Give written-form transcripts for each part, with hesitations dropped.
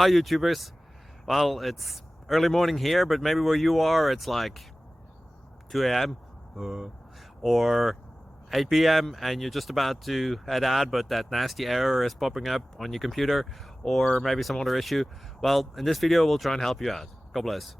Hi YouTubers. Well, it's early morning here, but maybe where you are it's like 2 a.m. Or 8 p.m. and you're just about to head out, but that nasty error is popping up on your computer, or maybe some other issue. Well, in this video we'll try and help you out. God bless.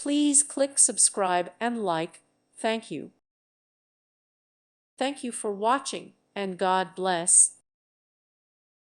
Please click subscribe and like. Thank you. Thank you for watching, and God bless.